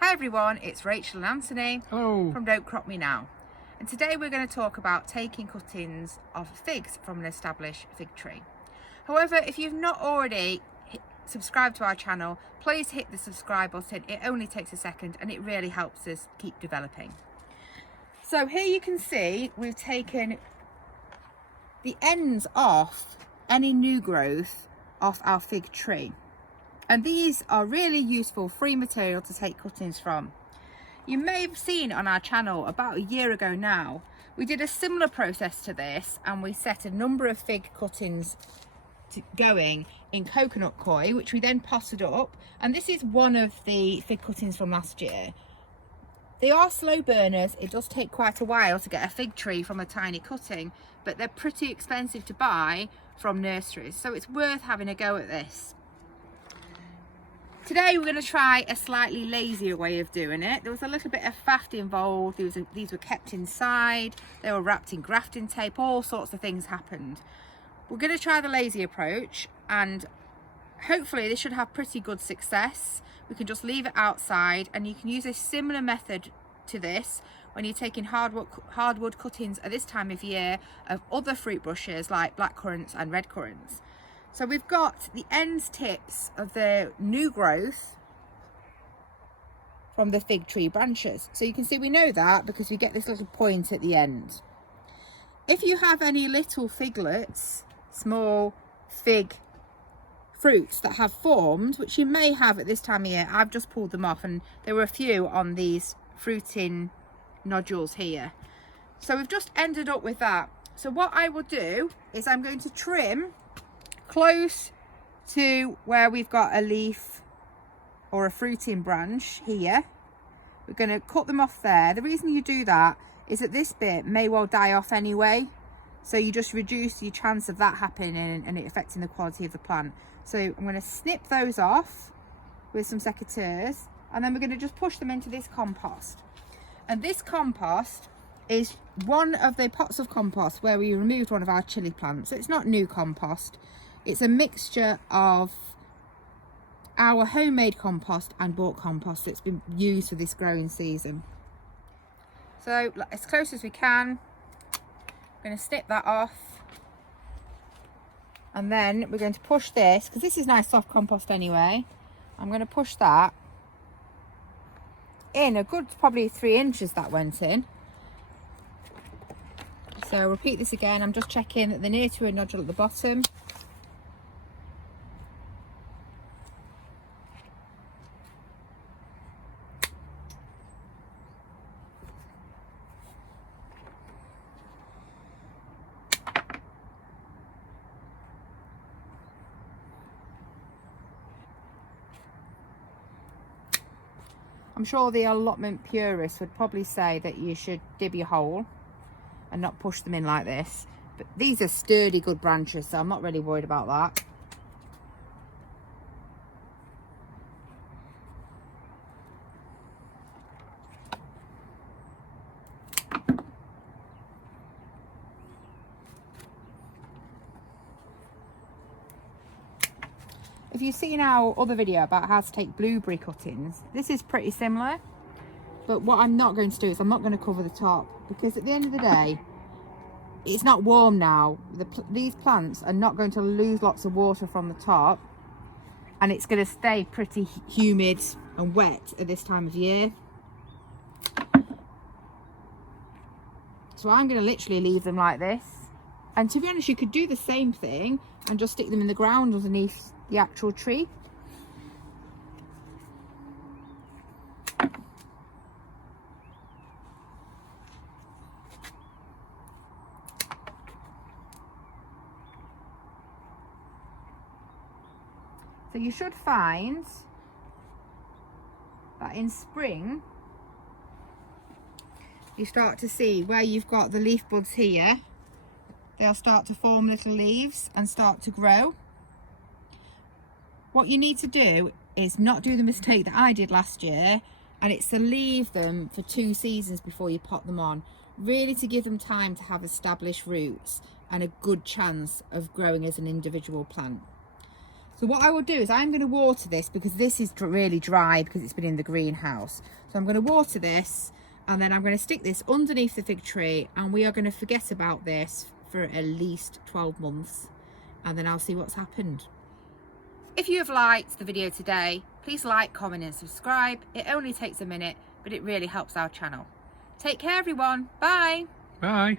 Hi everyone, it's Rachel and Anthony from Don't Crop Me Now, and today we're going to talk about taking cuttings of figs from an established fig tree. However, if you've not already subscribed to our channel, please hit the subscribe button. It only takes a second and it really helps us keep developing. So here you can see we've taken the ends off any new growth off our fig tree. And these are really useful free material to take cuttings from. You may have seen on our channel about a year ago now, we did a similar process to this and we set a number of fig cuttings going in coconut coir, which we then potted up. And this is one of the fig cuttings from last year. They are slow burners. It does take quite a while to get a fig tree from a tiny cutting, but they're pretty expensive to buy from nurseries. So it's worth having a go at this. Today we're going to try a slightly lazier way of doing it. There was a little bit of faff involved. These were kept inside, they were wrapped in grafting tape, all sorts of things happened. We're going to try the lazy approach and hopefully this should have pretty good success. We can just leave it outside, and you can use a similar method to this when you're taking hardwood cuttings at this time of year of other fruit bushes like black currants and red currants. So we've got the end tips of the new growth from the fig tree branches. So you can see we know that because we get this little point at the end. If you have any little figlets, small fig fruits that have formed, which you may have at this time of year, I've just pulled them off and there were a few on these fruiting nodules here. So we've just ended up with that. So what I will do is I'm going to trim close to where we've got a leaf or a fruiting branch here. We're going to cut them off there. The reason you do that is that this bit may well die off anyway, so you just reduce your chance of that happening and it affecting the quality of the plant. So I'm going to snip those off with some secateurs, and then we're going to just push them into this compost. And this compost is one of the pots of compost where we removed one of our chili plants. So it's not new compost. It's a mixture of our homemade compost and bought compost that's been used for this growing season. So as close as we can, I'm going to snip that off. And then we're going to push this, because this is nice soft compost anyway. I'm going to push that in a good probably 3 inches that went in. So repeat this again. I'm just checking that they're near to a nodule at the bottom. I'm sure the allotment purists would probably say that you should dib your hole and not push them in like this. But these are sturdy, good branches, so I'm not really worried about that. If you've seen our other video about how to take blueberry cuttings, this is pretty similar. But what I'm not going to do is I'm not going to cover the top, because at the end of the day, it's not warm now. These plants are not going to lose lots of water from the top, and it's going to stay pretty humid and wet at this time of year. So I'm going to literally leave them like this. And to be honest, you could do the same thing and just stick them in the ground underneath the actual tree. So you should find that in spring you start to see where you've got the leaf buds here, they'll start to form little leaves and start to grow. What you need to do is not do the mistake that I did last year, and it's to leave them for 2 seasons before you pot them on, really to give them time to have established roots and a good chance of growing as an individual plant. So what I will do is I'm going to water this because this is really dry because it's been in the greenhouse. So I'm going to water this and then I'm going to stick this underneath the fig tree and we are going to forget about this for at least 12 months and then I'll see what's happened. If you have liked the video today, please like, comment and subscribe. It only takes a minute, but it really helps our channel. Take care everyone. Bye. Bye.